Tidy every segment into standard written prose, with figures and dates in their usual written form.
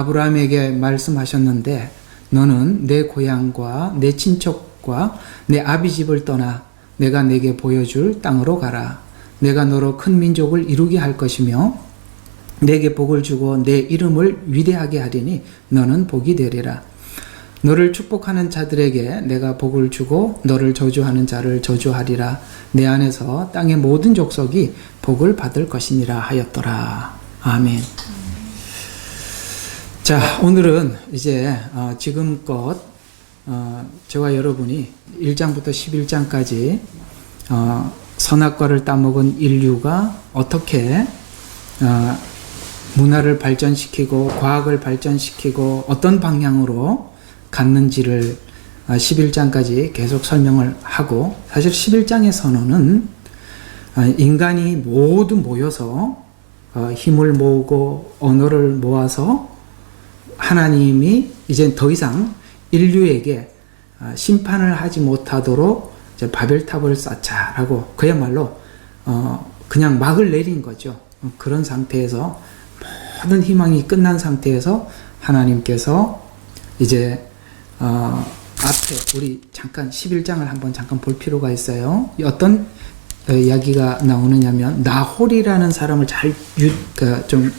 아브라함에게 말씀하셨는데 너는 내 고향과 내 친척과 내 아비 집을 떠나 내가 내게 보여줄 땅으로 가라. 내가 너로 큰 민족을 이루게 할 것이며 내게 복을 주고 내 이름을 위대하게 하리니 너는 복이 되리라. 너를 축복하는 자들에게 내가 복을 주고 너를 저주하는 자를 저주하리라. 내 안에서 땅의 모든 족속이 복을 받을 것이니라 하였더라. 아멘. 자, 오늘은 이제 지금껏 저와 여러분이 1장부터 11장까지 선악과를 따먹은 인류가 어떻게 문화를 발전시키고 과학을 발전시키고 어떤 방향으로 갔는지를 11장까지 계속 설명을 하고, 사실 11장에서는 인간이 모두 모여서 힘을 모으고 언어를 모아서 하나님이 이제 더 이상 인류에게 심판을 하지 못하도록 이제 바벨탑을 쌓자라고 그야말로 그냥 막을 내린 거죠. 그런 상태에서 모든 희망이 끝난 상태에서 하나님께서 이제 앞에 우리 잠깐 11장을 한번 잠깐 볼 필요가 있어요. 어떤 이야기가 나오느냐면 나홀이라는 사람을 좀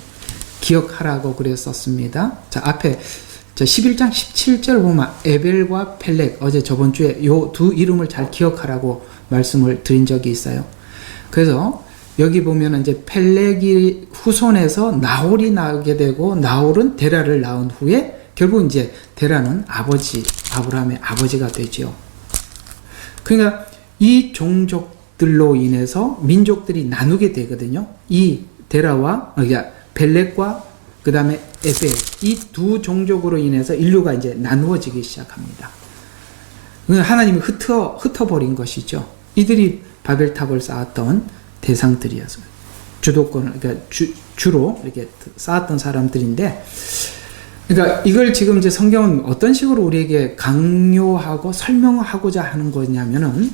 기억하라고 그랬었습니다. 자, 앞에 11장 17절 보면 에벨과 펠렉, 어제 저번 주에 요 두 이름을 잘 기억하라고 말씀을 드린 적이 있어요. 그래서 여기 보면 이제 펠렉이 후손에서 나홀이 나오게 되고, 나홀은 데라를 낳은 후에 결국 이제 데라는 아브라함의 아버지가 되죠. 그러니까 이 종족들로 인해서 민족들이 나누게 되거든요. 이 데라와 벨렉과 그 다음에 에벨, 이 두 종족으로 인해서 인류가 이제 나누어지기 시작합니다. 하나님이 흩어버린 것이죠. 이들이 바벨탑을 쌓았던 대상들이었어요. 주도권을, 그러니까 주로 이렇게 쌓았던 사람들인데, 그러니까 이걸 지금 이제 성경은 어떤 식으로 우리에게 강요하고 설명하고자 하는 거냐면은,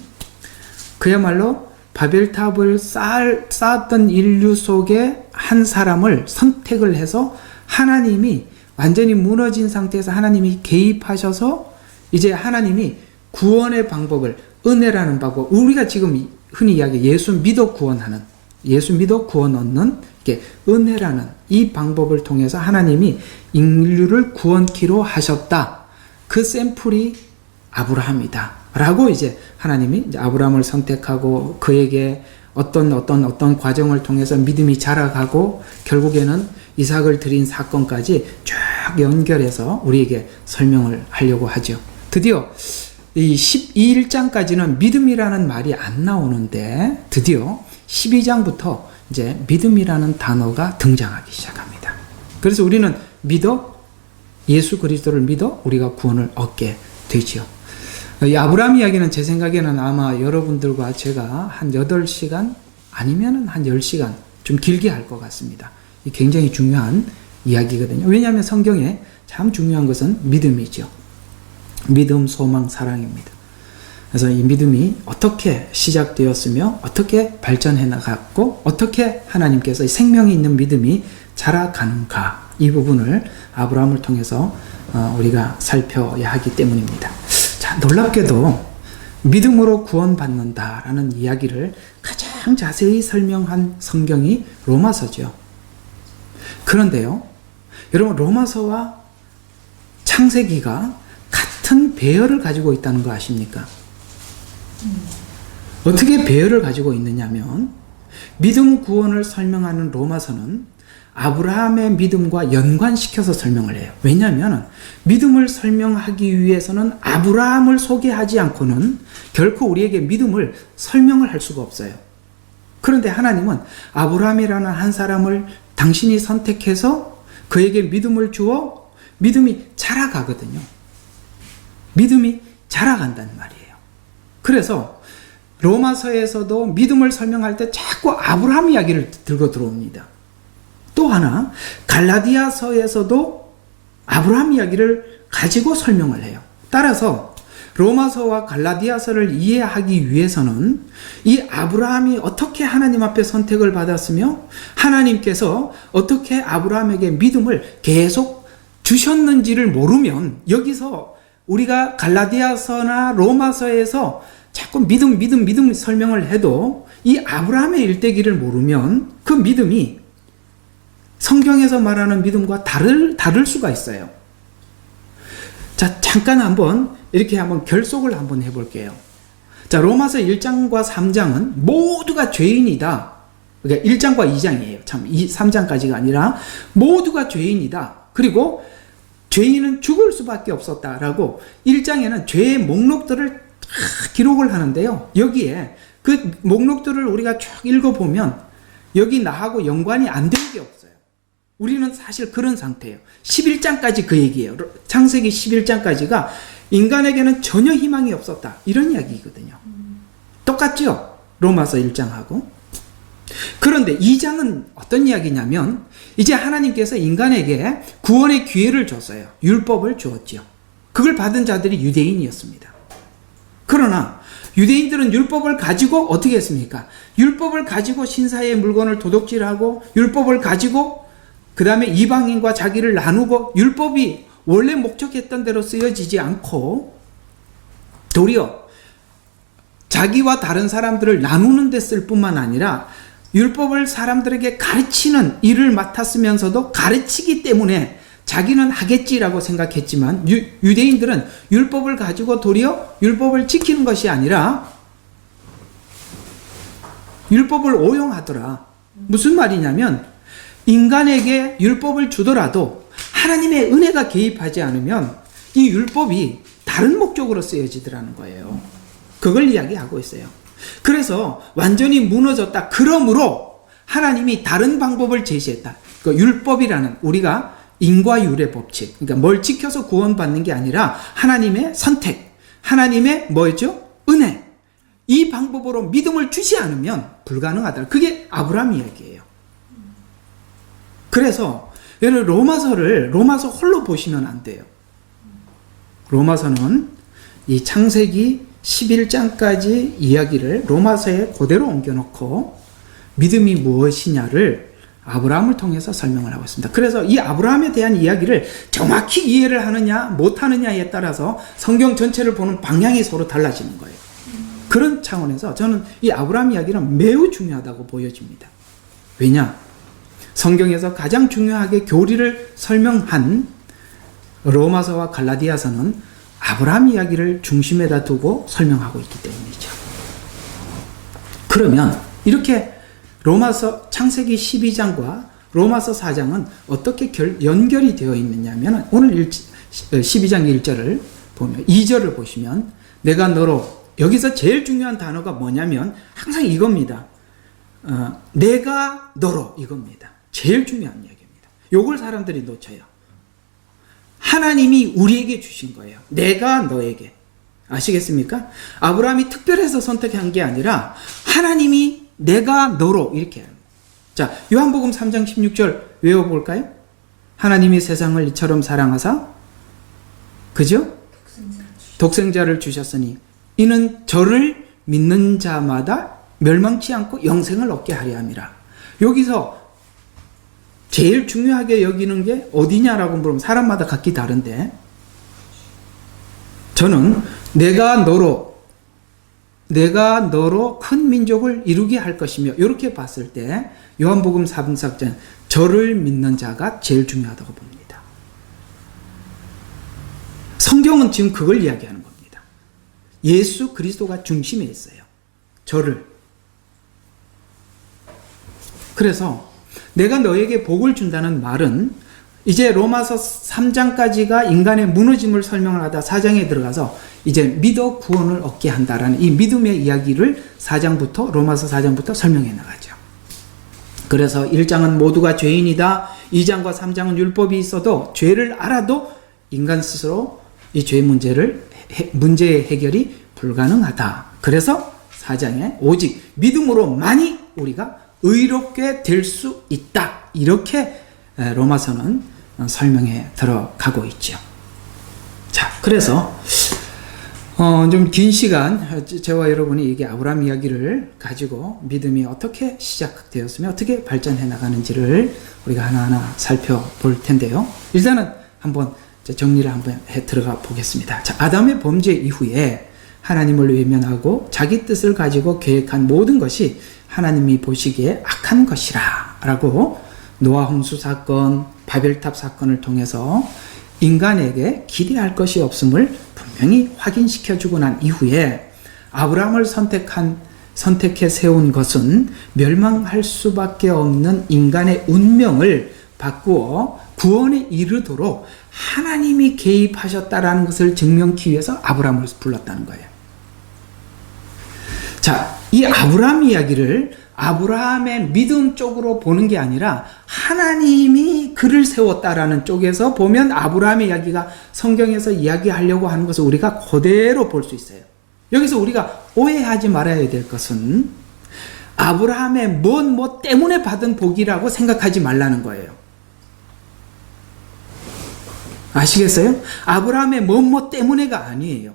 그야말로 바벨탑을 쌓았던 인류 속에 한 사람을 선택을 해서 하나님이 완전히 무너진 상태에서 하나님이 개입하셔서 이제 하나님이 구원의 방법을, 은혜라는 방법, 우리가 지금 흔히 이야기 예수 믿어 구원 얻는 이게 은혜라는 이 방법을 통해서 하나님이 인류를 구원키로 하셨다. 그 샘플이 아브라함이다 라고 이제 하나님이 이제 아브라함을 선택하고 그에게 어떤 과정을 통해서 믿음이 자라가고 결국에는 이삭을 드린 사건까지 쭉 연결해서 우리에게 설명을 하려고 하죠. 드디어 이 12일장까지는 믿음이라는 말이 안 나오는데 드디어 12장부터 이제 믿음이라는 단어가 등장하기 시작합니다. 그래서 우리는 예수 그리스도를 믿어 우리가 구원을 얻게 되죠. 이 아브라함 이야기는 제 생각에는 아마 여러분들과 제가 한 8시간 아니면 한 10시간 좀 길게 할 것 같습니다. 이 굉장히 중요한 이야기거든요. 왜냐하면 성경에 참 중요한 것은 믿음이죠. 믿음, 소망, 사랑입니다. 그래서 이 믿음이 어떻게 시작되었으며 어떻게 발전해 나갔고 어떻게 하나님께서 생명이 있는 믿음이 자라가는가, 이 부분을 아브라함을 통해서 우리가 살펴야 하기 때문입니다. 자, 놀랍게도 믿음으로 구원받는다라는 이야기를 가장 자세히 설명한 성경이 로마서죠. 그런데요, 여러분, 로마서와 창세기가 같은 배열을 가지고 있다는 거 아십니까? 어떻게 배열을 가지고 있느냐면, 믿음 구원을 설명하는 로마서는 아브라함의 믿음과 연관시켜서 설명을 해요. 왜냐하면 믿음을 설명하기 위해서는 아브라함을 소개하지 않고는 결코 우리에게 믿음을 설명을 할 수가 없어요. 그런데 하나님은 아브라함이라는 한 사람을 당신이 선택해서 그에게 믿음을 주어 믿음이 자라가거든요. 믿음이 자라간다는 말이에요. 그래서 로마서에서도 믿음을 설명할 때 자꾸 아브라함 이야기를 들고 들어옵니다. 또 하나, 갈라디아서에서도 아브라함 이야기를 가지고 설명을 해요. 따라서 로마서와 갈라디아서를 이해하기 위해서는 이 아브라함이 어떻게 하나님 앞에 선택을 받았으며 하나님께서 어떻게 아브라함에게 믿음을 계속 주셨는지를 모르면 여기서 우리가 갈라디아서나 로마서에서 자꾸 믿음 설명을 해도 이 아브라함의 일대기를 모르면 그 믿음이 성경에서 말하는 믿음과 다를 수가 있어요. 자, 잠깐 이렇게 한번 결속을 한번 해볼게요. 자, 로마서 1장과 3장은 모두가 죄인이다. 그러니까 1장과 2장이에요. 3장까지가 아니라 모두가 죄인이다. 그리고 죄인은 죽을 수밖에 없었다라고 1장에는 죄의 목록들을 다 기록을 하는데요. 여기에 그 목록들을 우리가 쭉 읽어보면 여기 나하고 연관이 안 되는 게 없어요. 우리는 사실 그런 상태예요. 11장까지 그 얘기예요. 창세기 11장까지가 인간에게는 전혀 희망이 없었다. 이런 이야기거든요. 똑같죠? 로마서 1장하고. 그런데 2장은 어떤 이야기냐면 이제 하나님께서 인간에게 구원의 기회를 줬어요. 율법을 주었죠. 그걸 받은 자들이 유대인이었습니다. 그러나 유대인들은 율법을 가지고 어떻게 했습니까? 율법을 가지고 신사의 물건을 도둑질하고 율법을 가지고 그 다음에 이방인과 자기를 나누고 율법이 원래 목적했던 대로 쓰여지지 않고 도리어 자기와 다른 사람들을 나누는 데 쓸 뿐만 아니라 율법을 사람들에게 가르치는 일을 맡았으면서도 가르치기 때문에 자기는 하겠지라고 생각했지만 유대인들은 율법을 가지고 도리어 율법을 지키는 것이 아니라 율법을 오용하더라. 무슨 말이냐면 인간에게 율법을 주더라도 하나님의 은혜가 개입하지 않으면 이 율법이 다른 목적으로 쓰여지더라는 거예요. 그걸 이야기하고 있어요. 그래서 완전히 무너졌다. 그러므로 하나님이 다른 방법을 제시했다. 그 율법이라는 우리가 인과율의 법칙, 그러니까 뭘 지켜서 구원받는 게 아니라 하나님의 선택, 하나님의 뭐죠? 은혜. 이 방법으로 믿음을 주지 않으면 불가능하다. 그게 아브라함 이야기예요. 그래서 여러분 로마서 홀로 보시면 안 돼요. 로마서는 이 창세기 11장까지 이야기를 로마서에 그대로 옮겨놓고 믿음이 무엇이냐를 아브라함을 통해서 설명을 하고 있습니다. 그래서 이 아브라함에 대한 이야기를 정확히 이해를 하느냐 못하느냐에 따라서 성경 전체를 보는 방향이 서로 달라지는 거예요. 그런 차원에서 저는 이 아브라함 이야기는 매우 중요하다고 보여집니다. 왜냐? 성경에서 가장 중요하게 교리를 설명한 로마서와 갈라디아서는 아브라함 이야기를 중심에다 두고 설명하고 있기 때문이죠. 그러면 이렇게 로마서 창세기 12장과 로마서 4장은 어떻게 연결이 되어 있느냐면 오늘 12장 1절을 보면 2절을 보시면 내가 너로 여기서 제일 중요한 단어가 뭐냐면 항상 이겁니다. 내가 너로 이겁니다. 제일 중요한 이야기입니다. 요걸 사람들이 놓쳐요. 하나님이 우리에게 주신 거예요. 내가 너에게. 아시겠습니까? 아브라함이 특별해서 선택한 게 아니라 하나님이 내가 너로 이렇게 해요. 자, 요한복음 3장 16절 외워볼까요? 하나님이 세상을 이처럼 사랑하사 그죠? 독생자를 주셨으니 이는 저를 믿는 자마다 멸망치 않고 영생을 얻게 하려 함이라. 여기서 제일 중요하게 여기는 게 어디냐라고 물으면 사람마다 각기 다른데 저는 내가 너로 큰 민족을 이루게 할 것이며 이렇게 봤을 때 요한복음 4장 저를 믿는 자가 제일 중요하다고 봅니다. 성경은 지금 그걸 이야기하는 겁니다. 예수 그리스도가 중심에 있어요. 저를. 그래서 내가 너에게 복을 준다는 말은 이제 로마서 3장까지가 인간의 무너짐을 설명을 하다 4장에 들어가서 이제 믿어 구원을 얻게 한다라는 이 믿음의 이야기를 4장부터 로마서 4장부터 설명해 나가죠. 그래서 1장은 모두가 죄인이다. 2장과 3장은 율법이 있어도 죄를 알아도 인간 스스로 이 죄 문제의 해결이 불가능하다. 그래서 4장에 오직 믿음으로만이 우리가 의롭게 될 수 있다. 이렇게 로마서는 설명해 들어가고 있죠. 자, 그래서 좀 긴 시간 저와 여러분이 이게 아브라함 이야기를 가지고 믿음이 어떻게 시작되었으며 어떻게 발전해 나가는지를 우리가 하나하나 살펴볼 텐데요. 일단은 한번 정리를 한번 해 들어가 보겠습니다. 자, 아담의 범죄 이후에 하나님을 외면하고 자기 뜻을 가지고 계획한 모든 것이 하나님이 보시기에 악한 것이라 라고 노아 홍수 사건, 바벨탑 사건을 통해서 인간에게 기대할 것이 없음을 분명히 확인시켜주고 난 이후에 아브라함을 선택해 세운 것은 멸망할 수밖에 없는 인간의 운명을 바꾸어 구원에 이르도록 하나님이 개입하셨다라는 것을 증명하기 위해서 아브라함을 불렀다는 거예요. 자, 이 아브라함 이야기를 아브라함의 믿음 쪽으로 보는 게 아니라 하나님이 그를 세웠다라는 쪽에서 보면 아브라함의 이야기가 성경에서 이야기하려고 하는 것을 우리가 그대로 볼 수 있어요. 여기서 우리가 오해하지 말아야 될 것은 아브라함의 뭐 때문에 받은 복이라고 생각하지 말라는 거예요. 아시겠어요? 아브라함의 뭐 때문에가 아니에요.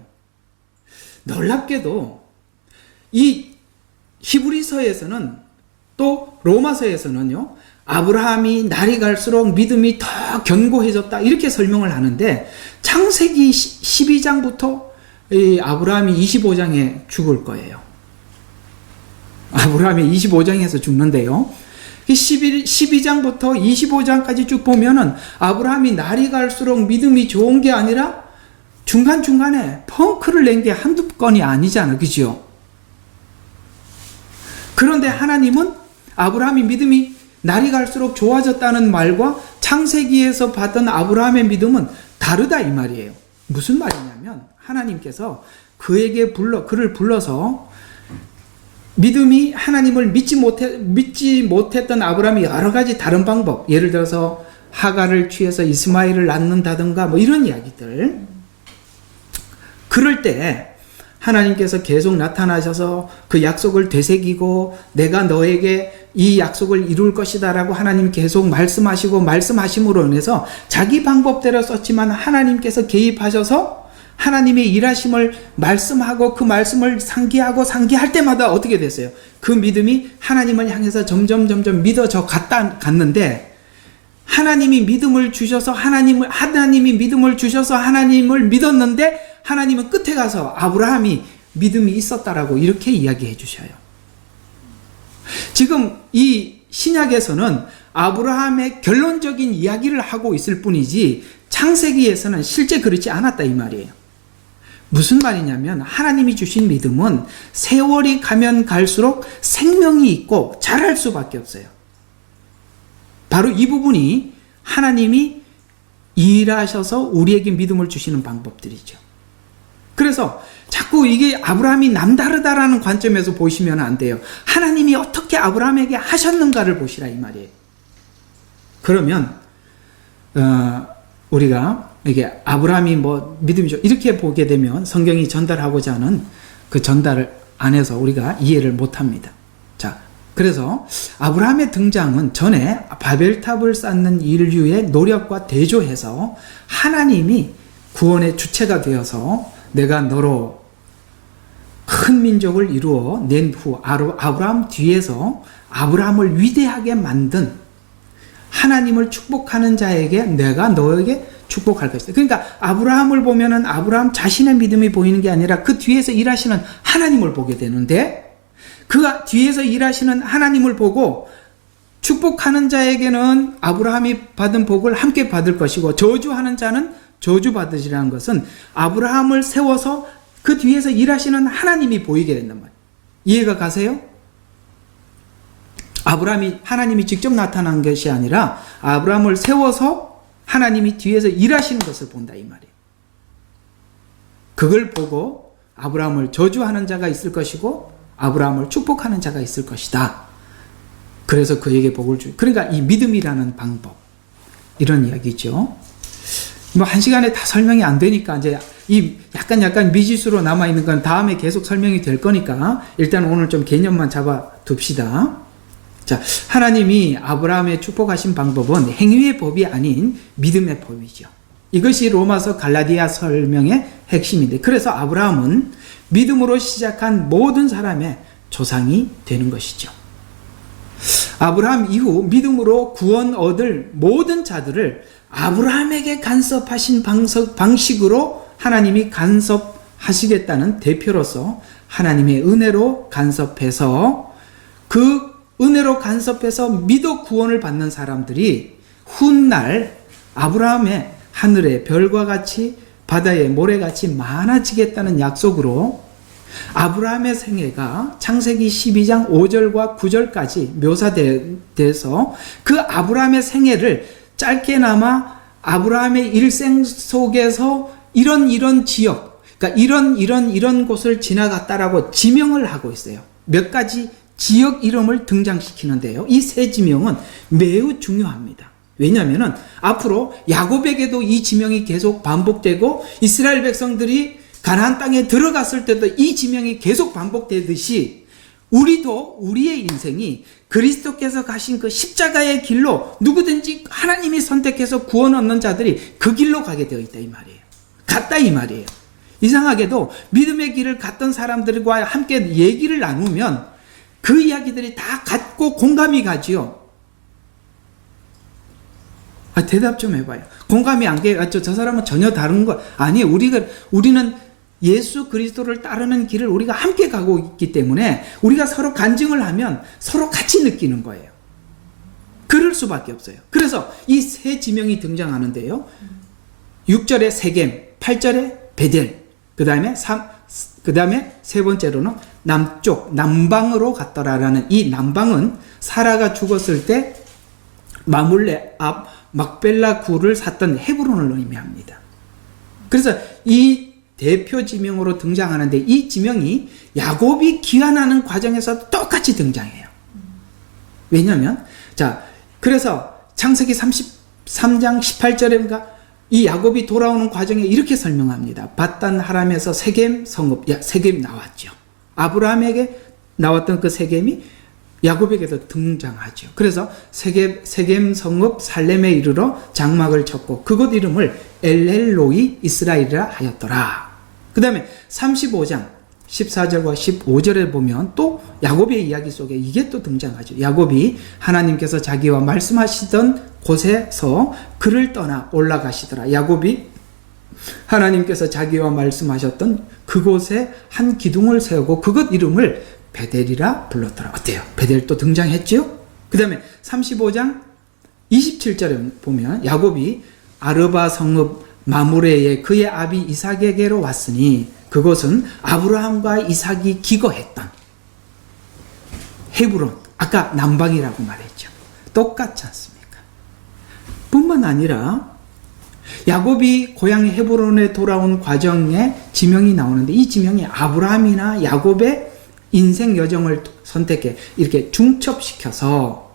놀랍게도 이 히브리서에서는 또 로마서에서는요, 아브라함이 날이 갈수록 믿음이 더 견고해졌다 이렇게 설명을 하는데 창세기 12장부터 아브라함이 25장에 죽을 거예요. 아브라함이 25장에서 죽는데요. 12장부터 25장까지 쭉 보면은 아브라함이 날이 갈수록 믿음이 좋은 게 아니라 중간중간에 펑크를 낸 게 한두 건이 아니잖아. 그죠? 그런데 하나님은 아브라함이 믿음이 날이 갈수록 좋아졌다는 말과 창세기에서 받던 아브라함의 믿음은 다르다 이 말이에요. 무슨 말이냐면 하나님께서 그를 불러서 믿음이 하나님을 믿지 못했던 아브라함이 여러 가지 다른 방법, 예를 들어서 하갈을 취해서 이스마엘을 낳는다든가 뭐 이런 이야기들, 그럴 때 하나님께서 계속 나타나셔서 그 약속을 되새기고 내가 너에게 이 약속을 이룰 것이다 라고 하나님 계속 말씀하심으로 인해서 자기 방법대로 썼지만 하나님께서 개입하셔서 하나님의 일하심을 말씀하고 그 말씀을 상기할 때마다 어떻게 됐어요? 그 믿음이 하나님을 향해서 점점 믿어져 갔는데 하나님이 믿음을 주셔서 하나님이 믿음을 주셔서 하나님을 믿었는데 하나님은 끝에 가서 아브라함이 믿음이 있었다라고 이렇게 이야기해 주셔요. 지금 이 신약에서는 아브라함의 결론적인 이야기를 하고 있을 뿐이지 창세기에서는 실제 그렇지 않았다 이 말이에요. 무슨 말이냐면 하나님이 주신 믿음은 세월이 가면 갈수록 생명이 있고 자랄 수밖에 없어요. 바로 이 부분이 하나님이 일하셔서 우리에게 믿음을 주시는 방법들이죠. 그래서 자꾸 이게 아브라함이 남다르다라는 관점에서 보시면 안 돼요. 하나님이 어떻게 아브라함에게 하셨는가를 보시라 이 말이에요. 그러면 우리가 이게 아브라함이 믿음이죠 이렇게 보게 되면 성경이 전달하고자 하는 그 전달 안에서 우리가 이해를 못합니다. 자, 그래서 아브라함의 등장은 전에 바벨탑을 쌓는 인류의 노력과 대조해서 하나님이 구원의 주체가 되어서 내가 너로 큰 민족을 이루어 낸 후 아브라함 뒤에서 아브라함을 위대하게 만든 하나님을 축복하는 자에게 내가 너에게 축복할 것이다. 그러니까 아브라함을 보면은 아브라함 자신의 믿음이 보이는 게 아니라 그 뒤에서 일하시는 하나님을 보게 되는데 그 뒤에서 일하시는 하나님을 보고 축복하는 자에게는 아브라함이 받은 복을 함께 받을 것이고 저주하는 자는 저주받으시라는 것은 아브라함을 세워서 그 뒤에서 일하시는 하나님이 보이게 된단 말이에요. 이해가 가세요? 하나님이 직접 나타난 것이 아니라 아브라함을 세워서 하나님이 뒤에서 일하시는 것을 본다 이 말이에요. 그걸 보고 아브라함을 저주하는 자가 있을 것이고 아브라함을 축복하는 자가 있을 것이다. 그래서 그에게 복을 주. 그러니까 이 믿음이라는 방법, 이런 이야기죠. 한 시간에 다 설명이 안 되니까 이제 이 약간 미지수로 남아 있는 건 다음에 계속 설명이 될 거니까 일단 오늘 좀 개념만 잡아 둡시다. 자, 하나님이 아브라함의 축복하신 방법은 행위의 법이 아닌 믿음의 법이죠. 이것이 로마서 갈라디아 설명의 핵심인데, 그래서 아브라함은 믿음으로 시작한 모든 사람의 조상이 되는 것이죠. 아브라함 이후 믿음으로 구원 얻을 모든 자들을 아브라함에게 간섭하신 방식으로 하나님이 간섭하시겠다는 대표로서 하나님의 은혜로 간섭해서 그 은혜로 간섭해서 믿어 구원을 받는 사람들이 훗날 아브라함의 하늘의 별과 같이 바다의 모래같이 많아지겠다는 약속으로 아브라함의 생애가 창세기 12장 5절과 9절까지 묘사돼서 그 아브라함의 생애를 짧게나마 아브라함의 일생 속에서 이런 지역, 그러니까 이런 곳을 지나갔다라고 지명을 하고 있어요. 몇 가지 지역 이름을 등장시키는데요. 이 세 지명은 매우 중요합니다. 왜냐하면 앞으로 야곱에게도 이 지명이 계속 반복되고 이스라엘 백성들이 가나안 땅에 들어갔을 때도 이 지명이 계속 반복되듯이 우리도 우리의 인생이 그리스도께서 가신 그 십자가의 길로 누구든지 하나님이 선택해서 구원 얻는 자들이 그 길로 가게 되어 있다 이 말이에요. 갔다 이 말이에요. 이상하게도 믿음의 길을 갔던 사람들과 함께 얘기를 나누면 그 이야기들이 다 같고 공감이 가지요. 대답 좀 해봐요. 공감이 안 가죠. 저 사람은 전혀 다른 거 아니에요. 우리는 예수 그리스도를 따르는 길을 우리가 함께 가고 있기 때문에 우리가 서로 간증을 하면 서로 같이 느끼는 거예요. 그럴 수밖에 없어요. 그래서 이 세 지명이 등장하는데요. 6절에 세겜, 8절에 베델, 그 다음에 세 번째로는 남방으로 갔더라라는 이 남방은 사라가 죽었을 때 마물레 앞 막벨라 굴을 샀던 헤브론을 의미합니다. 그래서 이 대표 지명으로 등장하는데 이 지명이 야곱이 귀환하는 과정에서 똑같이 등장해요. 왜냐하면 그래서 창세기 33장 18절인가 이 야곱이 돌아오는 과정에 이렇게 설명합니다. 밧단 하람에서 세겜 성읍, 세겜 나왔죠. 아브라함에게 나왔던 그 세겜이 야곱에게도 등장하죠. 그래서 세겜 성읍 살렘에 이르러 장막을 쳤고 그곳 이름을 엘엘로이 이스라엘이라 하였더라. 그 다음에 35장 14절과 15절에 보면 또 야곱의 이야기 속에 이게 또 등장하죠. 야곱이 하나님께서 자기와 말씀하시던 곳에서 그를 떠나 올라가시더라. 야곱이 하나님께서 자기와 말씀하셨던 그곳에 한 기둥을 세우고 그것 이름을 베델이라 불렀더라. 어때요? 베델 또 등장했죠? 그 다음에 35장 27절에 보면 야곱이 아르바 성읍 마므레에 그의 아비 이삭에게로 왔으니 그곳은 아브라함과 이삭이 기거했던 헤브론, 아까 남방이라고 말했죠. 똑같지 않습니까? 뿐만 아니라 야곱이 고향 헤브론에 돌아온 과정에 지명이 나오는데 이 지명이 아브라함이나 야곱의 인생 여정을 선택해 이렇게 중첩시켜서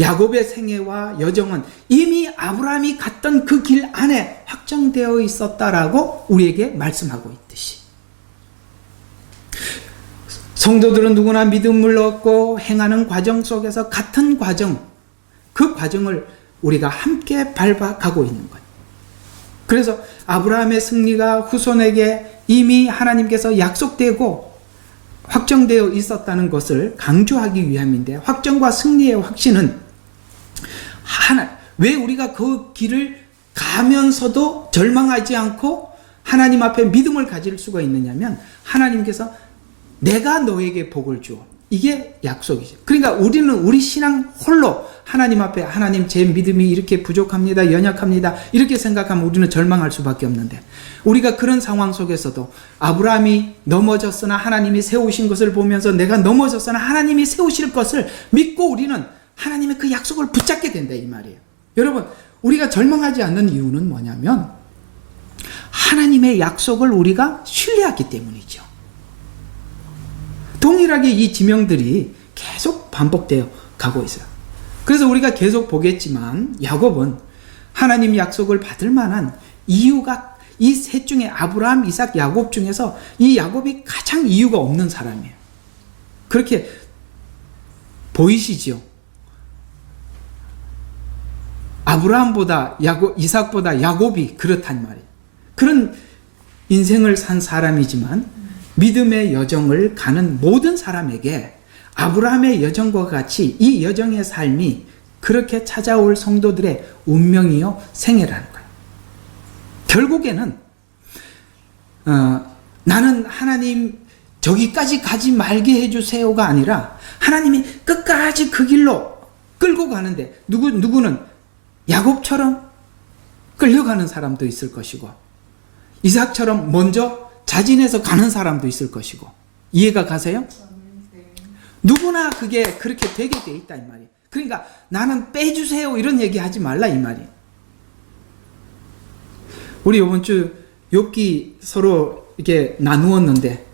야곱의 생애와 여정은 이미 아브라함이 갔던 그 길 안에 확정되어 있었다라고 우리에게 말씀하고 있듯이 성도들은 누구나 믿음을 얻고 행하는 과정 속에서 같은 과정, 그 과정을 우리가 함께 밟아가고 있는 거예요. 그래서 아브라함의 승리가 후손에게 이미 하나님께서 약속되고 확정되어 있었다는 것을 강조하기 위함인데 확정과 승리의 확신은 왜 우리가 그 길을 가면서도 절망하지 않고 하나님 앞에 믿음을 가질 수가 있느냐면 하나님께서 내가 너에게 복을 주어. 이게 약속이죠. 그러니까 우리는 우리 신앙 홀로 하나님 앞에 하나님 제 믿음이 이렇게 부족합니다. 연약합니다. 이렇게 생각하면 우리는 절망할 수밖에 없는데 우리가 그런 상황 속에서도 아브라함이 넘어졌으나 하나님이 세우신 것을 보면서 내가 넘어졌으나 하나님이 세우실 것을 믿고 우리는 하나님의 그 약속을 붙잡게 된다 이 말이에요. 여러분 우리가 절망하지 않는 이유는 뭐냐면 하나님의 약속을 우리가 신뢰하기 때문이죠. 동일하게 이 지명들이 계속 반복되어 가고 있어요. 그래서 우리가 계속 보겠지만 야곱은 하나님 약속을 받을 만한 이유가 이 셋 중에 아브라함, 이삭, 야곱 중에서 이 야곱이 가장 이유가 없는 사람이에요. 그렇게 보이시죠? 아브라함보다 이삭보다 야곱이 그렇단 말이에요. 그런 인생을 산 사람이지만 믿음의 여정을 가는 모든 사람에게 아브라함의 여정과 같이 이 여정의 삶이 그렇게 찾아올 성도들의 운명이요 생애라는 거예요. 결국에는 나는 하나님 저기까지 가지 말게 해주세요가 아니라 하나님이 끝까지 그 길로 끌고 가는데 누구는 야곱처럼 끌려가는 사람도 있을 것이고 이삭처럼 먼저 자진해서 가는 사람도 있을 것이고 이해가 가세요? 누구나 그게 그렇게 되게 돼 있다 이 말이에요. 그러니까 나는 빼주세요 이런 얘기 하지 말라 이 말이에요. 우리 이번 주 욥기 서로 이렇게 나누었는데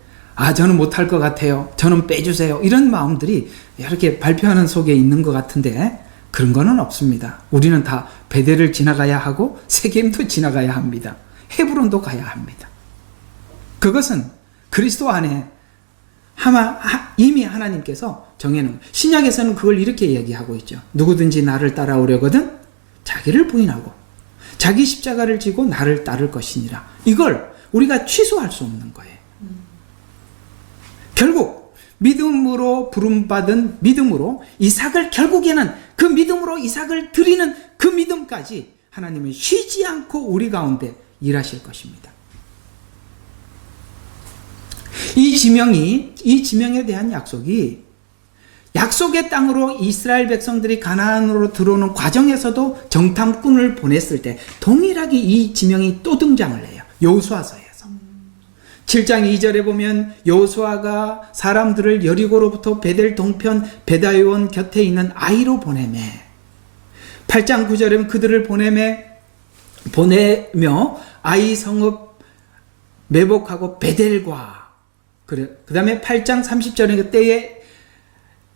저는 못할 것 같아요. 저는 빼주세요. 이런 마음들이 이렇게 발표하는 속에 있는 것 같은데 그런 거는 없습니다. 우리는 다 베델을 지나가야 하고 세겜도 지나가야 합니다. 헤브론도 가야 합니다. 그것은 그리스도 안에 이미 하나님께서 정해놓은 신약에서는 그걸 이렇게 얘기하고 있죠. 누구든지 나를 따라오려거든 자기를 부인하고 자기 십자가를 지고 나를 따를 것이니라. 이걸 우리가 취소할 수 없는 거예요. 결국 믿음으로 부름받은 믿음으로 이삭을 결국에는 그 믿음으로 이삭을 드리는 그 믿음까지 하나님은 쉬지 않고 우리 가운데 일하실 것입니다. 이 지명에 대한 약속이 약속의 땅으로 이스라엘 백성들이 가나안으로 들어오는 과정에서도 정탐꾼을 보냈을 때 동일하게 이 지명이 또 등장을 해요. 여호수아서에서 7장 2절에 보면 여호수아가 사람들을 여리고로부터 베델 동편 베다요온 곁에 있는 아이로 보내매 8장 9절에는 그들을 보내며 아이 성읍 매복하고 베델과 그 다음에 8장 30절에 그때에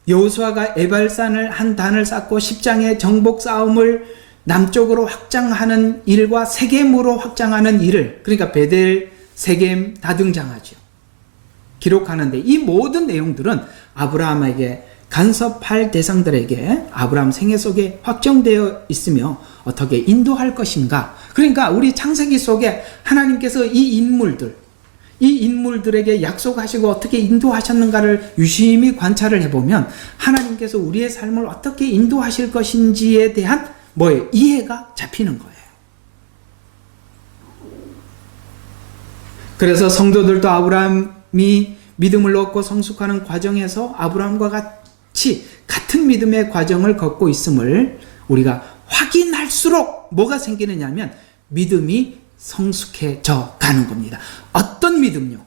여호수아가 에발산을 한 단을 쌓고 10장의 정복 싸움을 남쪽으로 확장하는 일과 세겜으로 확장하는 일을 그러니까 베델, 세겜 다 등장하죠. 기록하는데 이 모든 내용들은 아브라함에게 간섭할 대상들에게 아브라함 생애 속에 확정되어 있으며 어떻게 인도할 것인가. 그러니까 우리 창세기 속에 하나님께서 이 인물들에게 약속하시고 어떻게 인도하셨는가를 유심히 관찰을 해보면 하나님께서 우리의 삶을 어떻게 인도하실 것인지에 대한 이해가 잡히는 거예요. 그래서 성도들도 아브라함이 믿음을 얻고 성숙하는 과정에서 아브라함과 같이 같은 믿음의 과정을 걷고 있음을 우리가 확인할수록 뭐가 생기느냐 하면 믿음이 성숙해져 가는 겁니다. 어떤 믿음요?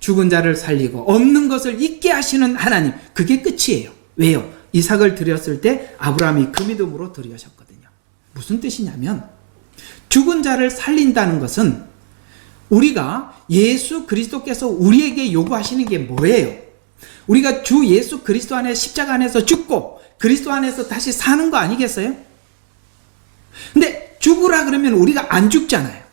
죽은 자를 살리고 없는 것을 있게 하시는 하나님, 그게 끝이에요. 왜요? 이삭을 드렸을 때 아브라함이 그 믿음으로 드리셨거든요. 무슨 뜻이냐면 죽은 자를 살린다는 것은 우리가 예수 그리스도께서 우리에게 요구하시는 게 뭐예요? 우리가 주 예수 그리스도 안에 십자가 안에서 죽고 그리스도 안에서 다시 사는 거 아니겠어요? 근데 죽으라 그러면 우리가 안 죽잖아요.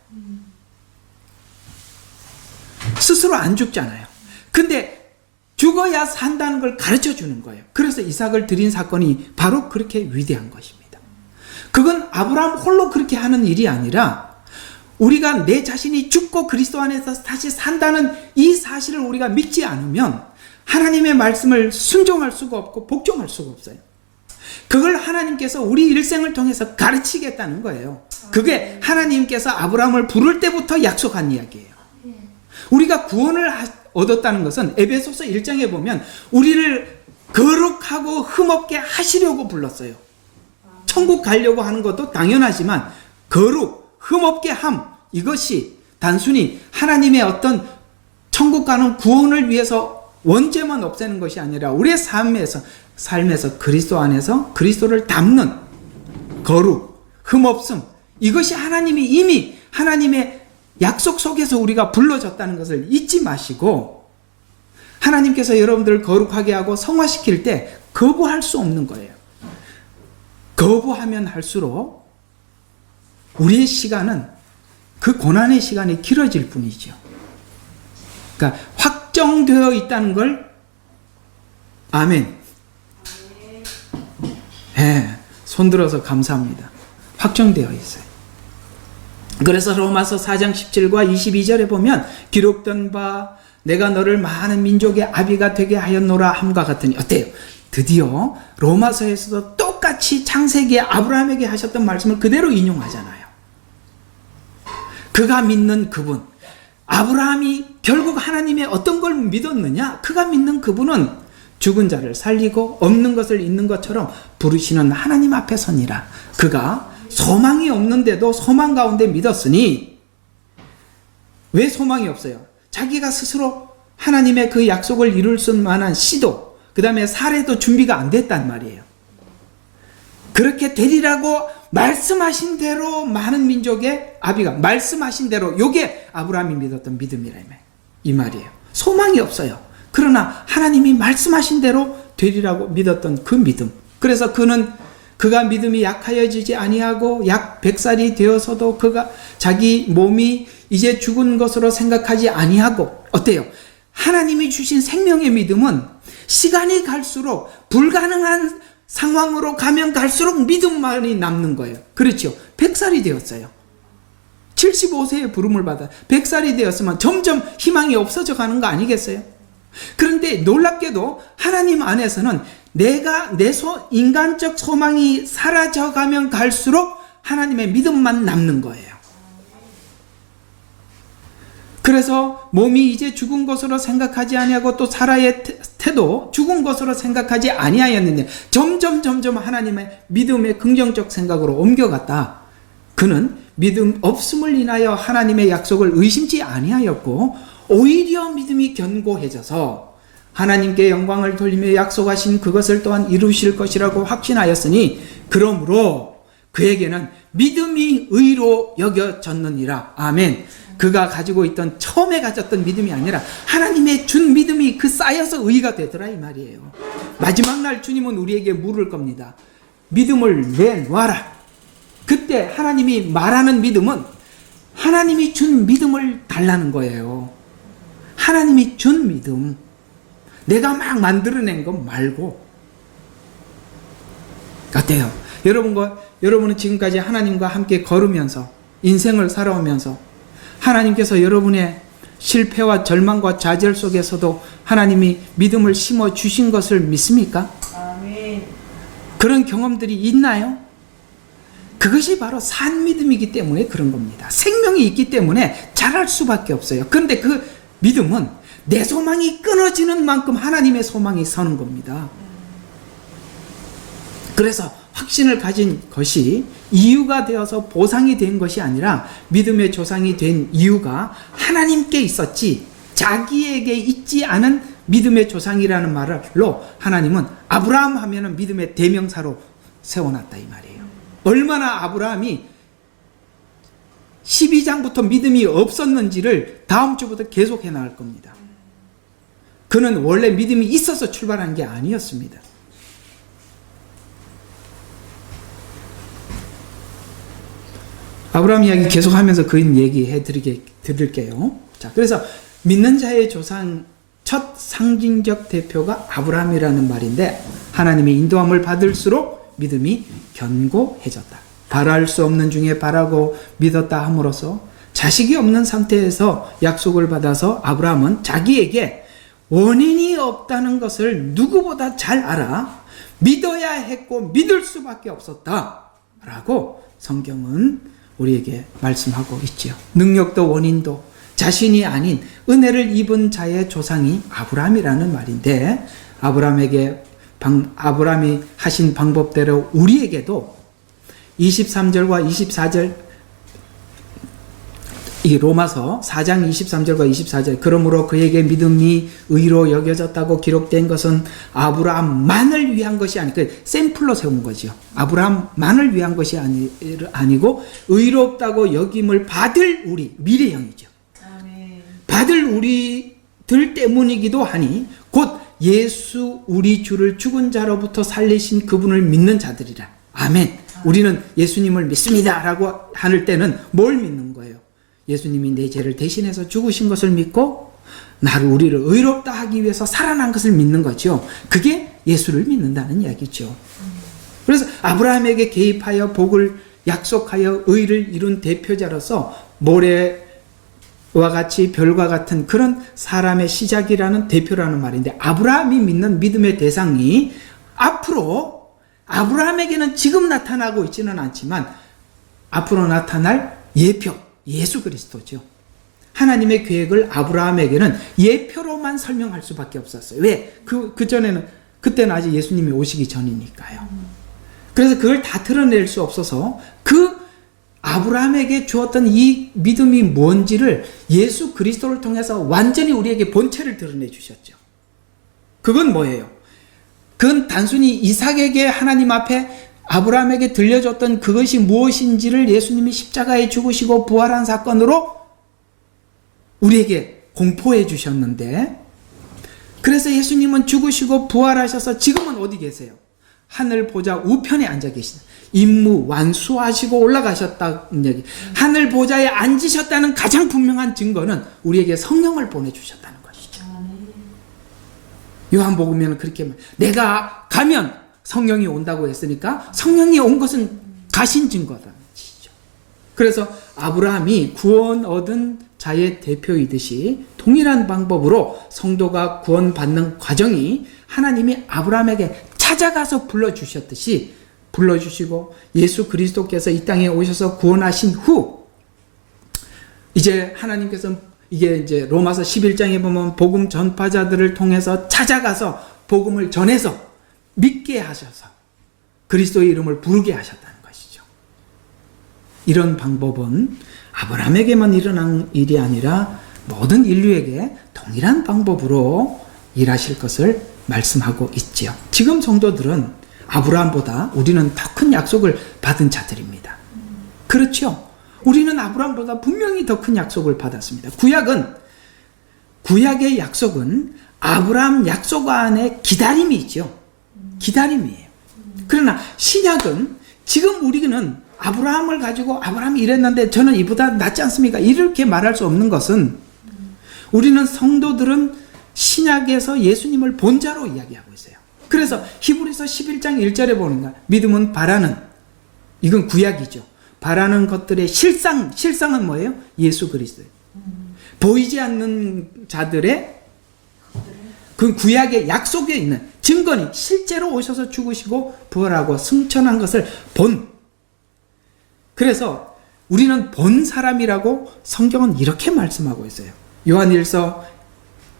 스스로 안 죽잖아요. 근데 죽어야 산다는 걸 가르쳐 주는 거예요. 그래서 이삭을 드린 사건이 바로 그렇게 위대한 것입니다. 그건 아브라함 홀로 그렇게 하는 일이 아니라 우리가 내 자신이 죽고 그리스도 안에서 다시 산다는 이 사실을 우리가 믿지 않으면 하나님의 말씀을 순종할 수가 없고 복종할 수가 없어요. 그걸 하나님께서 우리 일생을 통해서 가르치겠다는 거예요. 그게 하나님께서 아브라함을 부를 때부터 약속한 이야기예요. 우리가 구원을 얻었다는 것은 에베소서 1장에 보면 우리를 거룩하고 흠없게 하시려고 불렀어요. 천국 가려고 하는 것도 당연하지만 거룩, 흠없게 함, 이것이 단순히 하나님의 어떤 천국 가는 구원을 위해서 원죄만 없애는 것이 아니라 우리의 삶에서 그리스도 안에서 그리스도를 담는 거룩, 흠없음, 이것이 하나님이 이미 하나님의 약속 속에서 우리가 불러졌다는 것을 잊지 마시고 하나님께서 여러분들을 거룩하게 하고 성화시킬 때 거부할 수 없는 거예요. 거부하면 할수록 우리의 시간은 그 고난의 시간이 길어질 뿐이죠. 그러니까 확정되어 있다는 걸 아멘. 네, 손들어서 감사합니다. 확정되어 있어요. 그래서 로마서 4장 17과 22절에 보면 기록된 바 내가 너를 많은 민족의 아비가 되게 하였노라 함과 같으니 어때요? 드디어 로마서에서도 똑같이 똑같이 창세기에 아브라함에게 하셨던 말씀을 그대로 인용하잖아요. 그가 믿는 그분, 아브라함이 결국 하나님의 어떤 걸 믿었느냐? 그가 믿는 그분은 죽은 자를 살리고 없는 것을 있는 것처럼 부르시는 하나님 앞에 서니라. 그가 소망이 없는데도 소망 가운데 믿었으니, 왜 소망이 없어요? 자기가 스스로 하나님의 그 약속을 이룰 수 만한 시도, 그 다음에 사례도 준비가 안 됐단 말이에요. 그렇게 되리라고 말씀하신 대로 많은 민족의 아비가 말씀하신 대로, 요게 아브라함이 믿었던 믿음이라며 이 말이에요. 소망이 없어요. 그러나 하나님이 말씀하신 대로 되리라고 믿었던 그 믿음. 그래서 그가 믿음이 약하여지지 아니하고 약 100살이 되어서도 그가 자기 몸이 이제 죽은 것으로 생각하지 아니하고, 어때요? 하나님이 주신 생명의 믿음은 시간이 갈수록 불가능한 상황으로 가면 갈수록 믿음만이 남는 거예요. 그렇죠? 100살이 되었어요. 75세의 부름을 받아 100살이 되었으면 점점 희망이 없어져 가는 거 아니겠어요? 그런데 놀랍게도 하나님 안에서는 인간적 소망이 사라져가면 갈수록 하나님의 믿음만 남는 거예요. 그래서 몸이 이제 죽은 것으로 생각하지 아니하고 또 사라의 태도 죽은 것으로 생각하지 아니하였는데 점점 하나님의 믿음의 긍정적 생각으로 옮겨갔다. 그는 믿음 없음을 인하여 하나님의 약속을 의심치 아니하였고 오히려 믿음이 견고해져서 하나님께 영광을 돌리며 약속하신 그것을 또한 이루실 것이라고 확신하였으니, 그러므로 그에게는 믿음이 의로 여겨졌느니라. 아멘. 그가 가지고 있던, 처음에 가졌던 믿음이 아니라 하나님의 준 믿음이 그 쌓여서 의가 되더라 이 말이에요. 마지막 날 주님은 우리에게 물을 겁니다. 믿음을 내놔라. 그때 하나님이 말하는 믿음은 하나님이 준 믿음을 달라는 거예요. 하나님이 준 믿음, 내가 막 만들어낸 거 말고. 어때요? 여러분은 지금까지 하나님과 함께 걸으면서 인생을 살아오면서 하나님께서 여러분의 실패와 절망과 좌절 속에서도 하나님이 믿음을 심어 주신 것을 믿습니까? 아멘. 그런 경험들이 있나요? 그것이 바로 산 믿음이기 때문에 그런 겁니다. 생명이 있기 때문에 자랄 수밖에 없어요. 그런데 그 믿음은 내 소망이 끊어지는 만큼 하나님의 소망이 서는 겁니다. 그래서 확신을 가진 것이 이유가 되어서 보상이 된 것이 아니라 믿음의 조상이 된 이유가 하나님께 있었지 자기에게 있지 않은 믿음의 조상이라는 말로 하나님은 아브라함 하면은 믿음의 대명사로 세워놨다 이 말이에요. 얼마나 아브라함이 12장부터 믿음이 없었는지를 다음 주부터 계속 해나갈 겁니다. 그는 원래 믿음이 있어서 출발한 게 아니었습니다. 아브라함 이야기 계속하면서 그 얘기해 드릴게요. 자, 그래서 믿는 자의 조상 첫 상징적 대표가 아브라함이라는 말인데, 하나님의 인도함을 받을수록 믿음이 견고해졌다. 바랄 수 없는 중에 바라고 믿었다 함으로써 자식이 없는 상태에서 약속을 받아서 아브라함은 자기에게 원인이 없다는 것을 누구보다 잘 알아 믿어야 했고 믿을 수밖에 없었다 라고 성경은 우리에게 말씀하고 있지요. 능력도 원인도 자신이 아닌 은혜를 입은 자의 조상이 아브라함이라는 말인데, 아브라함이 하신 방법대로 우리에게도 23절과 24절, 이 로마서 4장 23절과 24절, 그러므로 그에게 믿음이 의로 여겨졌다고 기록된 것은 아브라함만을 위한 것이 아니고, 샘플로 세운 거죠. 아브라함만을 위한 것이 아니고 의롭다고 여김을 받을 우리, 미래형이죠. 아멘. 받을 우리들 때문이기도 하니 곧 예수 우리 주를 죽은 자로부터 살리신 그분을 믿는 자들이라. 아멘. 우리는 예수님을 믿습니다 라고 할 때는 뭘 믿는 거예요? 예수님이 내 죄를 대신해서 죽으신 것을 믿고 우리를 의롭다 하기 위해서 살아난 것을 믿는 거죠. 그게 예수를 믿는다는 이야기죠. 그래서 아브라함에게 개입하여 복을 약속하여 의를 이룬 대표자로서 모래와 같이 별과 같은 그런 사람의 시작이라는 대표라는 말인데, 아브라함이 믿는 믿음의 대상이 앞으로 아브라함에게는 지금 나타나고 있지는 않지만 앞으로 나타날 예표, 예수 그리스도죠. 하나님의 계획을 아브라함에게는 예표로만 설명할 수밖에 없었어요. 왜? 그때는 아직 예수님이 오시기 전이니까요. 그래서 그걸 다 드러낼 수 없어서 그 아브라함에게 주었던 이 믿음이 뭔지를 예수 그리스도를 통해서 완전히 우리에게 본체를 드러내 주셨죠. 그건 뭐예요? 그건 단순히 이삭에게 하나님 앞에 아브라함에게 들려줬던 그것이 무엇인지를 예수님이 십자가에 죽으시고 부활한 사건으로 우리에게 공포해 주셨는데, 그래서 예수님은 죽으시고 부활하셔서 지금은 어디 계세요? 하늘 보좌 우편에 앉아 계시다. 임무 완수하시고 올라가셨다는 얘기. 하늘 보좌에 앉으셨다는 가장 분명한 증거는 우리에게 성령을 보내주셨다는 것이죠. 요한복음에는 그렇게 말해요. 내가 가면 성령이 온다고 했으니까 성령이 온 것은 가신 증거다는 것이죠. 그래서 아브라함이 구원 얻은 자의 대표이듯이 동일한 방법으로 성도가 구원받는 과정이 하나님이 아브라함에게 찾아가서 불러주셨듯이 불러주시고 예수 그리스도께서 이 땅에 오셔서 구원하신 후 이제 하나님께서 이게 이제 로마서 11장에 보면 복음 전파자들을 통해서 찾아가서 복음을 전해서 믿게 하셔서 그리스도의 이름을 부르게 하셨다는 것이죠. 이런 방법은 아브라함에게만 일어난 일이 아니라 모든 인류에게 동일한 방법으로 일하실 것을 말씀하고 있지요. 지금 성도들은 아브라함보다 우리는 더 큰 약속을 받은 자들입니다. 그렇죠? 우리는 아브라함보다 분명히 더 큰 약속을 받았습니다. 구약의 약속은 아브라함 약속 안에 기다림이 있죠. 기다림이에요. 그러나 신약은 지금 우리는 아브라함을 가지고 아브라함이 이랬는데 저는 이보다 낫지 않습니까? 이렇게 말할 수 없는 것은 우리는 성도들은 신약에서 예수님을 본자로 이야기하고 있어요. 그래서 히브리서 11장 1절에 보니까 믿음은 바라는, 이건 구약이죠. 바라는 것들의 실상은 뭐예요? 예수 그리스도예요. 보이지 않는 자들의 그 구약의 약속에 있는 증거니 실제로 오셔서 죽으시고 부활하고 승천한 것을 본. 그래서 우리는 본 사람이라고 성경은 이렇게 말씀하고 있어요. 요한일서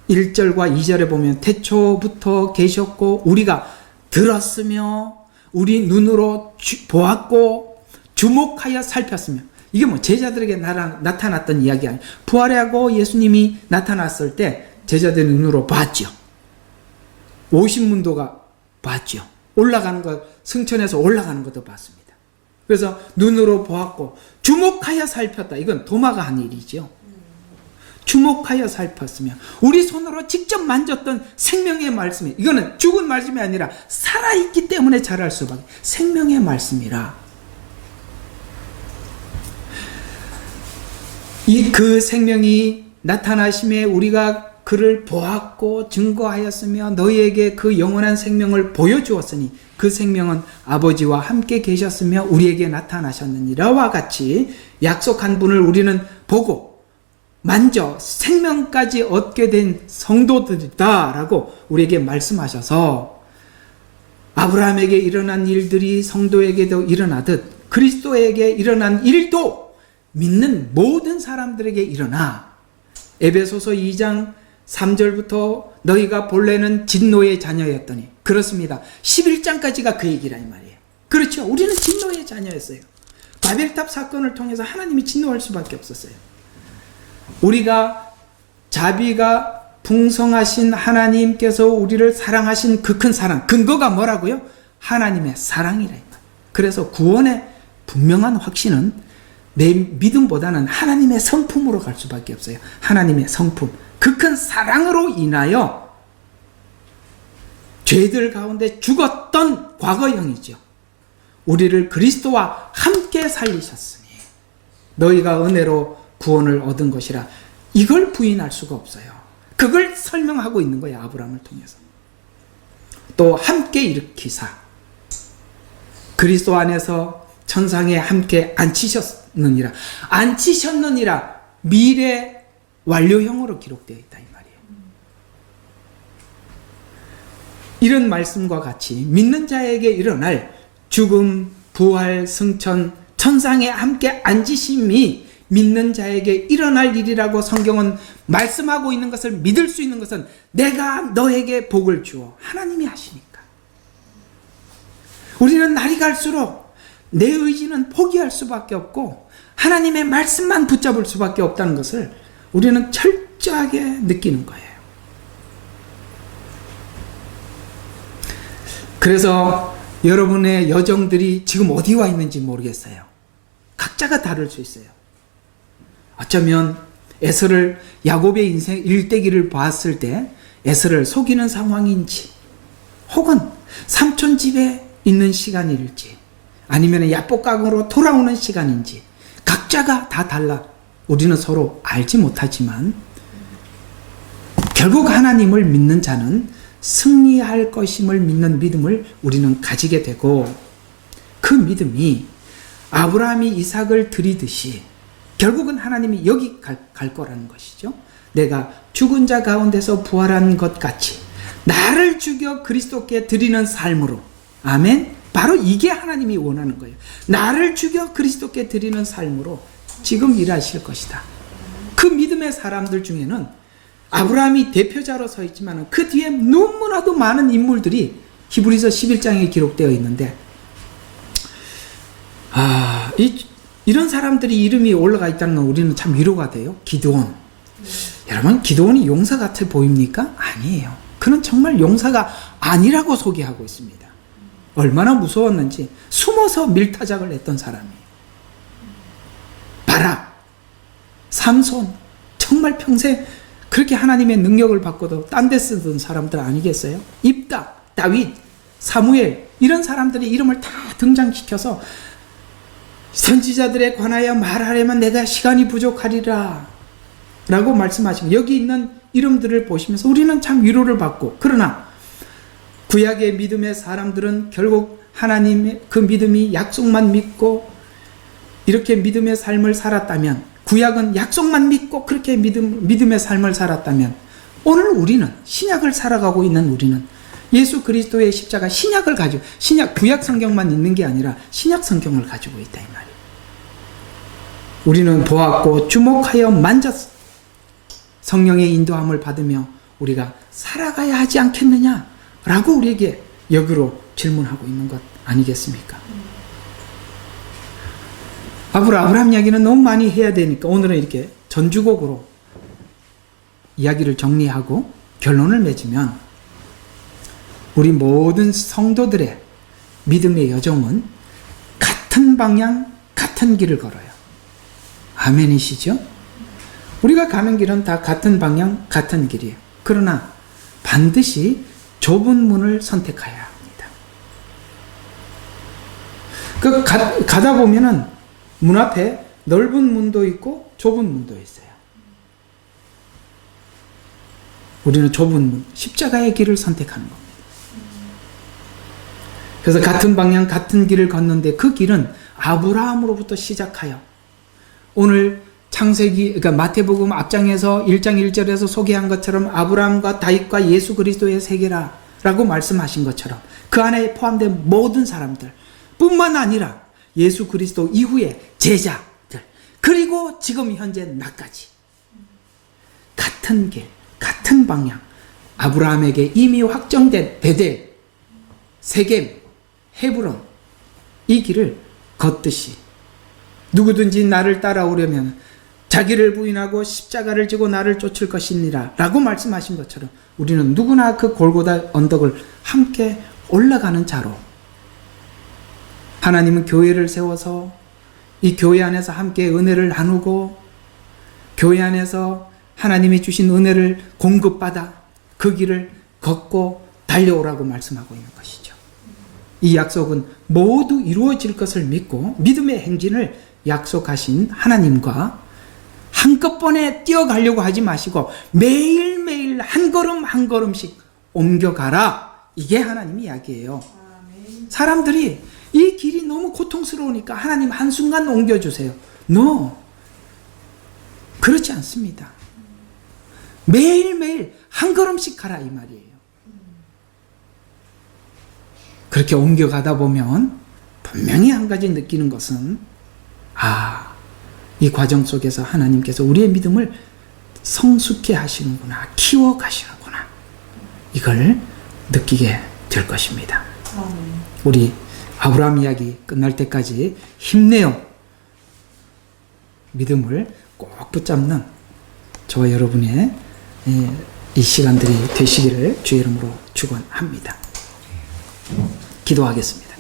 1절과 2절에 보면 태초부터 계셨고 우리가 들었으며 우리 눈으로 보았고 주목하여 살폈으며, 이게 뭐 제자들에게 나타났던 이야기 아니에요. 부활하고 예수님이 나타났을 때 제자들 눈으로 봤죠. 오신문도가 봤죠. 올라가는 것, 승천해서 올라가는 것도 봤습니다. 그래서 눈으로 보았고 주목하여 살폈다. 이건 도마가 한 일이죠. 주목하여 살폈으며 우리 손으로 직접 만졌던 생명의 말씀이, 이거는 죽은 말씀이 아니라 살아있기 때문에 자랄 수밖에, 생명의 말씀이라. 그 생명이 나타나심에 우리가 그를 보았고 증거하였으며 너희에게 그 영원한 생명을 보여주었으니 그 생명은 아버지와 함께 계셨으며 우리에게 나타나셨느니라와 같이 약속한 분을 우리는 보고 만져 생명까지 얻게 된 성도들이다라고 우리에게 말씀하셔서 아브라함에게 일어난 일들이 성도에게도 일어나듯 그리스도에게 일어난 일도 믿는 모든 사람들에게 일어나. 에베소서 2장 3절부터 너희가 본래는 진노의 자녀였더니, 그렇습니다. 11장까지가 그 얘기라 이 말이에요. 그렇죠. 우리는 진노의 자녀였어요. 바벨탑 사건을 통해서 하나님이 진노할 수밖에 없었어요. 우리가 자비가 풍성하신 하나님께서 우리를 사랑하신 그 큰 사랑, 근거가 뭐라고요? 하나님의 사랑이라. 그래서 구원의 분명한 확신은 내 믿음보다는 하나님의 성품으로 갈 수밖에 없어요. 하나님의 성품, 그 큰 사랑으로 인하여 죄들 가운데 죽었던 과거형이죠. 우리를 그리스도와 함께 살리셨으니 너희가 은혜로 구원을 얻은 것이라. 이걸 부인할 수가 없어요. 그걸 설명하고 있는 거예요. 아브라함을 통해서. 또 함께 일으키사 그리스도 안에서 천상에 함께 앉히셨느니라. 앉히셨느니라 미래 완료형으로 기록되어 있다 이 말이에요. 이런 말씀과 같이 믿는 자에게 일어날 죽음, 부활, 승천, 천상에 함께 앉으심이 믿는 자에게 일어날 일이라고 성경은 말씀하고 있는 것을 믿을 수 있는 것은 내가 너에게 복을 주어 하나님이 하시니까. 우리는 날이 갈수록 내 의지는 포기할 수밖에 없고 하나님의 말씀만 붙잡을 수밖에 없다는 것을 우리는 철저하게 느끼는 거예요. 그래서 여러분의 여정들이 지금 어디 와 있는지 모르겠어요. 각자가 다를 수 있어요. 어쩌면 에서를 야곱의 인생 일대기를 봤을 때 에서를 속이는 상황인지 혹은 삼촌 집에 있는 시간일지 아니면 야복강으로 돌아오는 시간인지 각자가 다 달라 우리는 서로 알지 못하지만 결국 하나님을 믿는 자는 승리할 것임을 믿는 믿음을 우리는 가지게 되고 그 믿음이 아브라함이 이삭을 드리듯이 결국은 하나님이 여기 갈 거라는 것이죠. 내가 죽은 자 가운데서 부활한 것 같이 나를 죽여 그리스도께 드리는 삶으로 아멘. 바로 이게 하나님이 원하는 거예요. 나를 죽여 그리스도께 드리는 삶으로 지금 일하실 것이다. 그 믿음의 사람들 중에는 아브라함이 대표자로 서 있지만 그 뒤에 너무나도 많은 인물들이 히브리서 11장에 기록되어 있는데 이런 사람들이 이름이 올라가 있다는 건 우리는 참 위로가 돼요. 기드온. 여러분, 기드온이 용사 같아 보입니까? 아니에요. 그는 정말 용사가 아니라고 소개하고 있습니다. 얼마나 무서웠는지 숨어서 밀타작을 했던 사람이에요. 바락, 삼손, 정말 평생 그렇게 하나님의 능력을 받고도 딴 데 쓰던 사람들 아니겠어요? 입다, 다윗, 사무엘 이런 사람들의 이름을 다 등장시켜서 선지자들에 관하여 말하려면 내가 시간이 부족하리라 라고 말씀하시고 여기 있는 이름들을 보시면서 우리는 참 위로를 받고 그러나 구약의 믿음의 사람들은 결국 하나님의 그 믿음이 약속만 믿고 이렇게 믿음의 삶을 살았다면 구약은 약속만 믿고 그렇게 믿음의 삶을 살았다면 오늘 우리는 신약을 살아가고 있는 우리는 예수 그리스도의 십자가 신약을 가지고 신약 구약 성경만 있는 게 아니라 신약 성경을 가지고 있다 이 말이에요. 우리는 보았고 주목하여 만졌 성령의 인도함을 받으며 우리가 살아가야 하지 않겠느냐라고 우리에게 역으로 질문하고 있는 것 아니겠습니까? 앞으로 아브라함 이야기는 너무 많이 해야 되니까 오늘은 이렇게 전주곡으로 이야기를 정리하고 결론을 맺으면 우리 모든 성도들의 믿음의 여정은 같은 방향, 같은 길을 걸어요. 아멘이시죠? 우리가 가는 길은 다 같은 방향, 같은 길이에요. 그러나 반드시 좁은 문을 선택해야 합니다. 가다 보면은 문 앞에 넓은 문도 있고 좁은 문도 있어요. 우리는 좁은 문, 십자가의 길을 선택하는 겁니다. 그래서 같은 방향, 같은 길을 걷는데 그 길은 아브라함으로부터 시작하여 오늘 창세기, 그러니까 마태복음 앞장에서 1장 1절에서 소개한 것처럼 아브라함과 다윗과 예수 그리스도의 세계라라고 말씀하신 것처럼 그 안에 포함된 모든 사람들 뿐만 아니라 예수 그리스도 이후의 제자들 그리고 지금 현재 나까지 같은 길, 같은 방향 아브라함에게 이미 확정된 베델, 세겜, 헤브론 이 길을 걷듯이 누구든지 나를 따라오려면 자기를 부인하고 십자가를 지고 나를 쫓을 것이니라 라고 말씀하신 것처럼 우리는 누구나 그 골고다 언덕을 함께 올라가는 자로 하나님은 교회를 세워서 이 교회 안에서 함께 은혜를 나누고 교회 안에서 하나님이 주신 은혜를 공급받아 그 길을 걷고 달려오라고 말씀하고 있는 것이죠. 이 약속은 모두 이루어질 것을 믿고 믿음의 행진을 약속하신 하나님과 한꺼번에 뛰어가려고 하지 마시고 매일매일 한 걸음 한 걸음씩 옮겨가라. 이게 하나님 이야기예요. 사람들이 이 길이 너무 고통스러우니까 하나님 한순간 옮겨주세요. No. 그렇지 않습니다. 매일매일 한 걸음씩 가라 이 말이에요. 그렇게 옮겨가다 보면 분명히 한 가지 느끼는 것은 이 과정 속에서 하나님께서 우리의 믿음을 성숙해 하시는구나, 키워 가시는구나, 이걸 느끼게 될 것입니다. 우리 아브라함 이야기 끝날 때까지 힘내어 믿음을 꼭 붙잡는 저와 여러분의 이 시간들이 되시기를 주의 이름으로 축원합니다. 기도하겠습니다.